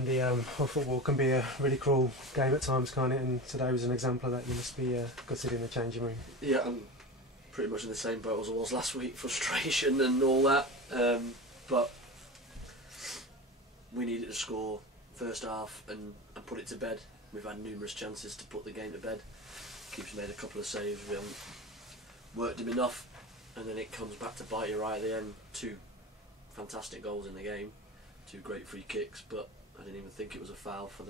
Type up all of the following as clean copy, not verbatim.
Andy, football can be a really cruel game at times, can't it? And today was an example of that. You must be gutted in the changing room. Yeah, I'm pretty much in the same boat as I was last week. Frustration and all that. But we needed to score first half and put it to bed. We've had numerous chances to put the game to bed. Keeps made a couple of saves. We haven't worked him enough, and then it comes back to bite you right at the end. Two fantastic goals in the game, two great free kicks, but I didn't even think it was a foul for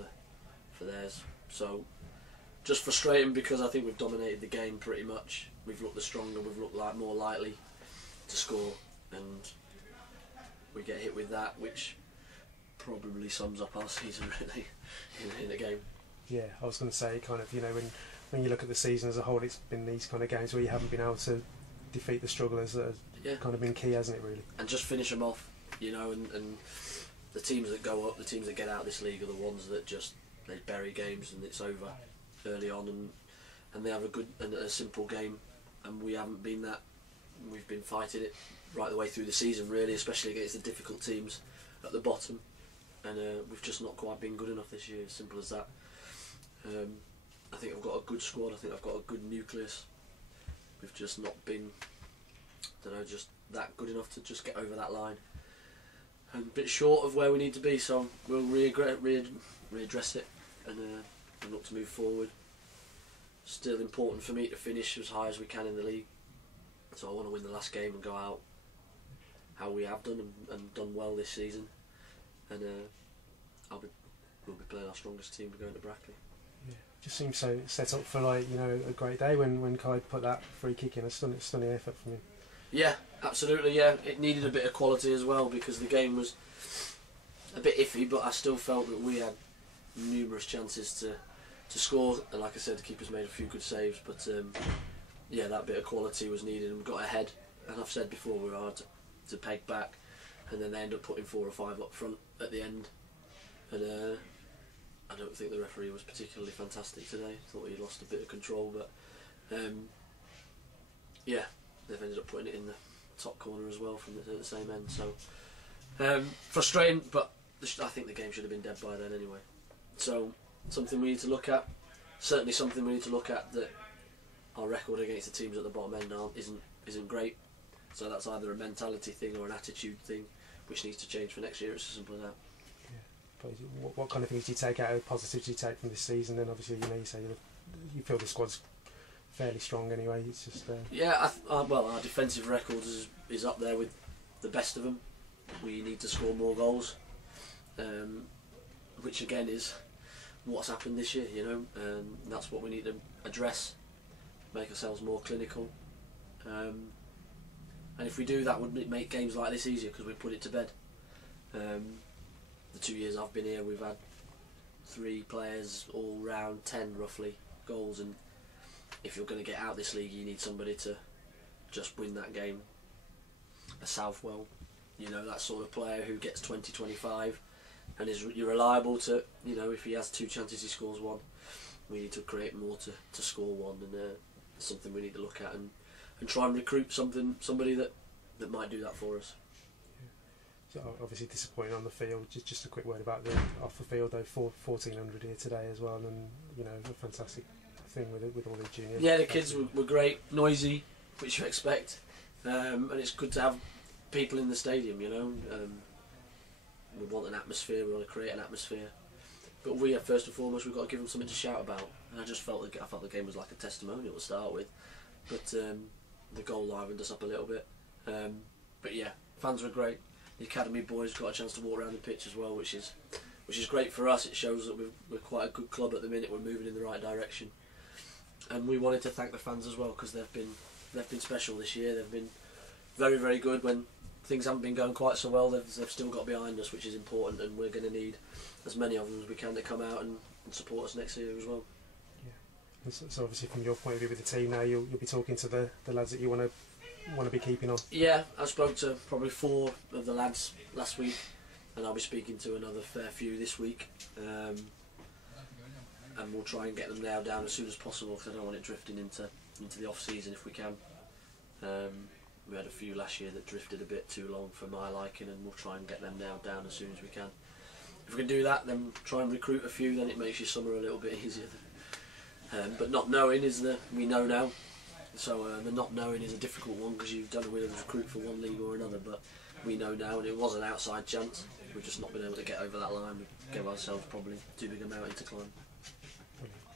theirs. So just frustrating because I think we've dominated the game pretty much. We've looked the stronger, we've looked like more likely to score, and we get hit with that, which probably sums up our season really in the game. Yeah, I was going to say, kind of, you know, when you look at the season as a whole, it's been these kind of games where you haven't been able to defeat the strugglers that have kind of been key, hasn't it, really? And just finish them off, you know, and the teams that go up, the teams that get out of this league are the ones that just, they bury games and it's over early on, and they have a good and a simple game, and we haven't been that. We've been fighting it right the way through the season, really, especially against the difficult teams at the bottom, and we've just not quite been good enough this year, as simple as that. I think I've got a good squad, I think I've got a good nucleus. We've just not been, just that good enough to just get over that line. And a bit short of where we need to be, so we'll readdress it and look to move forward. Still important for me to finish as high as we can in the league, so I want to win the last game and go out how we have done and done well this season, and we'll be playing our strongest team going to Brackley. Yeah, just seems so set up for, like, you know, a great day when Kai put that free kick in. A stunning effort from him. Yeah, absolutely. Yeah, it needed a bit of quality as well because the game was a bit iffy, but I still felt that we had numerous chances to score, and like I said, the keeper's made a few good saves, but yeah, that bit of quality was needed, and we got ahead. And I've said before, we were hard to peg back, and then they end up putting 4 or 5 up front at the end, and I don't think the referee was particularly fantastic today. Thought he lost a bit of control, but yeah, they've ended up putting it in the top corner as well from the same end. So frustrating, but I think the game should have been dead by then anyway. So something we need to look at. Certainly something we need to look at, that our record against the teams at the bottom end isn't great. So that's either a mentality thing or an attitude thing, which needs to change for next year. It's as simple as that. What kind of things do you take out of positives do you take from this season? Then obviously, you know, you say you feel the squad's fairly strong anyway. It's just yeah. Well, our defensive record is up there with the best of them. We need to score more goals, which again is what's happened this year. You know, that's what we need to address. Make ourselves more clinical, and if we do that, would it make games like this easier because we put it to bed. The 2 years I've been here, we've had 3 players all round 10 roughly goals, and if you're going to get out this league, you need somebody to just win that game. A Southwell, you know, that sort of player who gets 20-25 and you're reliable to, you know, if he has 2 chances he scores 1. We need to create more to score 1, and it's something we need to look at and try and recruit somebody that might do that for us. So obviously disappointing on the field. Just a quick word about the off the field though. 1400 here today as well, and you know, a fantastic thing with all the juniors. Yeah, the kids were great, noisy, which you expect, and it's good to have people in the stadium. You know, we want an atmosphere. We want to create an atmosphere, but first and foremost we've got to give them something to shout about. And I felt the game was like a testimonial to start with, but the goal livened us up a little bit. But yeah, fans were great. The academy boys got a chance to walk around the pitch as well, which is great for us. It shows that we're quite a good club at the minute. We're moving in the right direction, and we wanted to thank the fans as well because they've been special this year. They've been very, very good when things haven't been going quite so well. They've still got behind us, which is important, and we're going to need as many of them as we can to come out and support us next year as well. Yeah. So obviously, from your point of view with the team now, you'll be talking to the lads that you want to be keeping on. Yeah, I spoke to probably 4 of the lads last week, and I'll be speaking to another fair few this week, and we'll try and get them nailed down as soon as possible because I don't want it drifting into the off season if we can. We had a few last year that drifted a bit too long for my liking, and we'll try and get them nailed down as soon as we can. if we can do that, then try and recruit a few. Then it makes your summer a little bit easier. But not knowing is we know now. So the not knowing is a difficult one because you don't know whether to recruit for one league or another. But we know now, and it was an outside chance. We've just not been able to get over that line. We gave ourselves probably too big a mountain to climb. Brilliant.